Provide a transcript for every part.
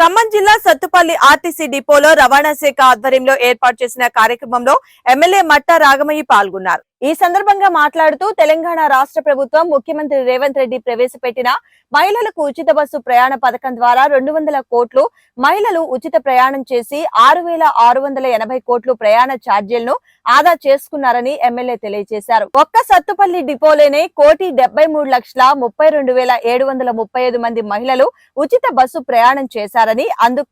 ఖమ్మం జిల్లా సత్తుపల్లి ఆర్టీసీ డిపోలో రవాణా శాఖ ఆధ్వర్యంలో ఏర్పాటు చేసిన కార్యక్రమంలో ఎమ్మెల్యే మట్టా రాగమయ్య పాల్గొన్నారు. ఈ సందర్భంగా మాట్లాడుతూ తెలంగాణ రాష్ట్ర ప్రభుత్వం ముఖ్యమంత్రి రేవంత్ రెడ్డి ప్రవేశపెట్టిన మహిళలకు ఉచిత బస్సు ప్రయాణ పథకం ద్వారా రెండు వందల కోట్లు మహిళలు ఉచిత ప్రయాణం చేసి ఆరు వేల ఆరు వందల ఎనభై కోట్లు ప్రయాణ ఛార్జీలను ఆదా చేసుకున్నారని ఎమ్మెల్యే తెలియజేశారు. ఒక్క సత్తుపల్లి డిపోలోనే కోటి డెబ్బై మూడు లక్షల ముప్పై రెండు వేల ఏడు వందల ముప్పై ఐదు మంది మహిళలు ఉచిత బస్సు ప్రయాణం చేశారని అందుకు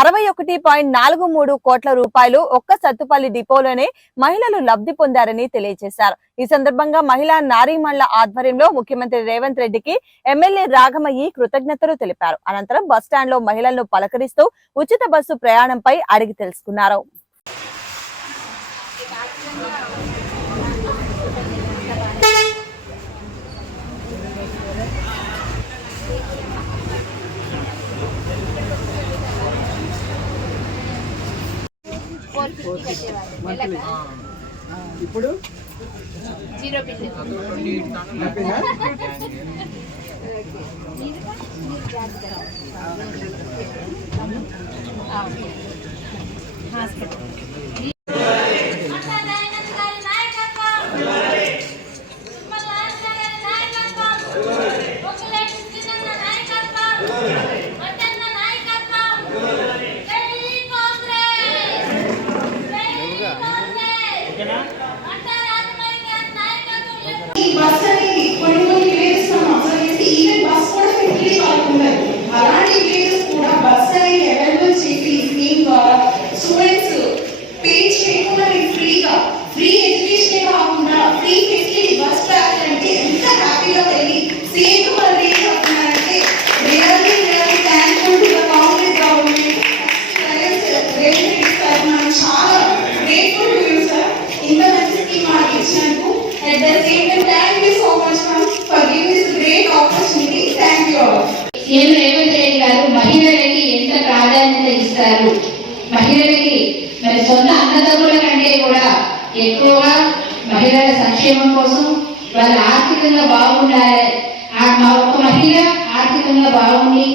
అరవై ఒకటి పాయింట్ నాలుగు మూడు కోట్ల రూపాయలు ఒక్క సత్తుపల్లి డిపోలోనే మహిళలు లబ్ధి పొందారని తెలియజేశారు. ఈ సందర్భంగా మహిళా నారీమణుల ఆధ్వర్యంలో ముఖ్యమంత్రి రేవంత్ రెడ్డికి ఎమ్మెల్యే రాగమయ్యి కృతజ్ఞతలు తెలిపారు. అనంతరం బస్టాండ్లో మహిళలను పలకరిస్తూ ఉచిత బస్సు ప్రయాణంపై అడిగి తెలుసుకున్నారు. ఇప్పుడు? జీరో బిల్ హ్యాపీనా ఈ బస్ అనేది కొన్ని కొన్ని ప్లేసెస్ మనం అబ్జర్వ్ చేస్తే ఈవెన్ బస్ కూడా ఫెసిలిటీ వాళ్ళకు ఉండదు అలాంటి ప్లేసెస్ కూడా బస్ అనేది అవైలబుల్ చేసి ఈ స్కీమ్ ద్వారా స్టూడెంట్స్ లేకుండా మీరు ఫ్రీగా ఫ్రీ ఎడ్యుకేషన్ కాకుండా ఫ్రీ ఫెసిలిటీ బస్ ట్రావెల్ అంటే ఎంత హ్యాపీగా వెళ్ళి సేఫ్ వాళ్ళు ఏం చెప్తున్నారంటే really really thankful to the Congress government Revanth Reddy sir మనం చాలా గ్రేట్ఫుల్ టు యూ సార్ ఇంత మంచి స్కీమ్ మనకి ఇచ్చినందుకు. At the same time, thank you Revanth Reddy గారు మహిళలకి ఎంత ప్రాధాన్యత ఇస్తారు? మహిళలకి మరి సొంత అన్నదమ్ముల కంటే కూడా ఎక్కువగా మహిళల సంక్షేమం కోసం వాళ్ళు ఆర్థికంగా బాగుండాలి. ఆ మా ఒక మహిళ ఆర్థికంగా బాగుండి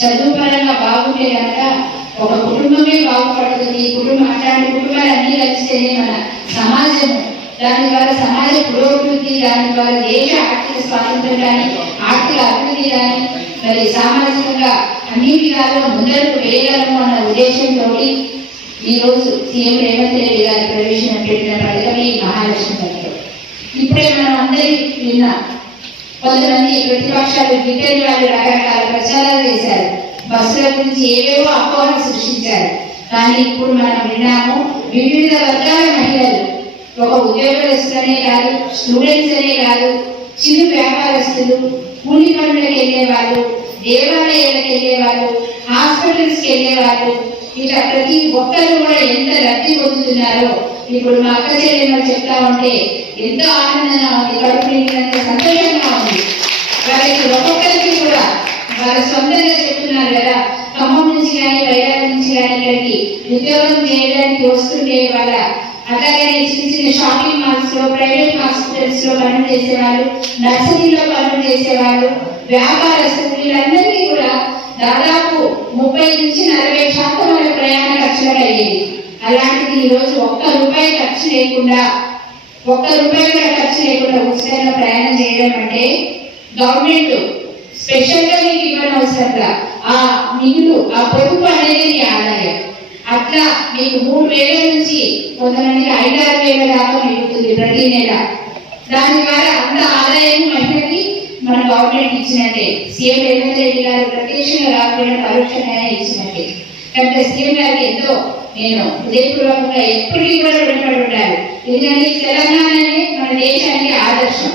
చదువుపరంగా బాగుంటే కనుక ఒక కుటుంబమే బాగుపడుతుంది. కుటుంబం అట్లాంటి కుటుంబాలు అన్ని కలిస్తేనే మన సమాజము దాని ద్వారా సమాజ పురోభివృద్ధి దాని ద్వారా దేశ ఆర్థిక స్వాతంత్రం కానీ ఆర్థిక అభివృద్ధి కానీ మరి సామాజికంగా అన్ని విధాలుగా ముందరకు వేయగలము అన్న ఉద్దేశంతో ఈ రోజు సీఎం రేవంత్ రెడ్డి గారి ప్రవేశపెట్టిన పథకం ఈ మహాలక్ష్మి పథకం ఇప్పుడే మనం అందరి నిన్న కొంతమంది ప్రతిపక్షాలు ట్విట్టర్ వాళ్ళు రకరకాల ప్రచారాలు చేశారు. బస్సుల గురించి ఏవేవో అపోహలు సృష్టించారు. కానీ ఇప్పుడు మనం విన్నాము వివిధ వర్గాల మహిళలు ఒక ఉద్యోగస్తులనే కాదు స్టూడెంట్స్ అనే కాదు చిన్న వ్యాపారస్తులు కూలి పనులకు వెళ్ళే వాళ్ళు దేవాలయాలకు వెళ్ళేవారు హాస్పిటల్స్కి వెళ్ళేవారు వాళ్ళు ఇట్లా ప్రతి ఒక్కరు కూడా ఎంత లబ్ధి పొందుతున్నారో ఇప్పుడు మా అక్క చెల్లెమ్మలు చెప్తా ఉంటే ఎంతో ఆనందంగా ఉంది కడుపు నిండినంత సంతోషంగా ఉంది. వాళ్ళకి ఒక్కొక్కరికి కూడా వాళ్ళ సొంతంగా చెప్తున్నారు కదా ఖమ్మం నుంచి కానీ వైరాగ్ నుంచి కానీ ఇక్కడికి ఉద్యోగం చేయడానికి వస్తుండే వాళ్ళ అలాగే చిన్న చిన్న షాపింగ్ మాల్స్లో ప్రైవేట్ హాస్పిటల్స్లో పనులు చేసేవాళ్ళు నర్సరీలో పనులు చేసేవాళ్ళు వ్యాపారస్తులు వీళ్ళందరికీ కూడా దాదాపు ముప్పై నుంచి నలభై శాతం వాళ్ళ ప్రయాణ ఖర్చులు అయ్యేది అలాంటిది ఈ రోజు ఒక్క రూపాయి ఖర్చు లేకుండా ఒక్క రూపాయి కూడా ఖర్చు లేకుండా ఉచితంగా ప్రయాణం చేయడం అంటే గవర్నమెంట్ స్పెషల్గా మీకు ఇవ్వడం అవసరంగా ఆ మిగులు ఆ పొదుపు అనేది మీ ఆదాయం. అట్లా మీకు మూడు వేల నుంచి కొంతమందికి ఐదారు వేల దాకా మిగులుతుంది ప్రతి నెల. దాని ద్వారా అంత ఆదాయం మహిళకి మన గవర్నమెంట్ ఇచ్చినట్టే. సీఎం రేవంత్ రెడ్డి గారు ప్రత్యక్షంగా కాకపోయినా పరోక్షంగానే ఇచ్చినట్టే. కాబట్టి సీఎం గారికి ఎంతో నేను హృదయపూర్వకంగా ఎప్పటికీ కూడా రుణపడి ఉండాలి. ఎందుకంటే తెలంగాణ తెలంగాణనే మన దేశానికి ఆదర్శం.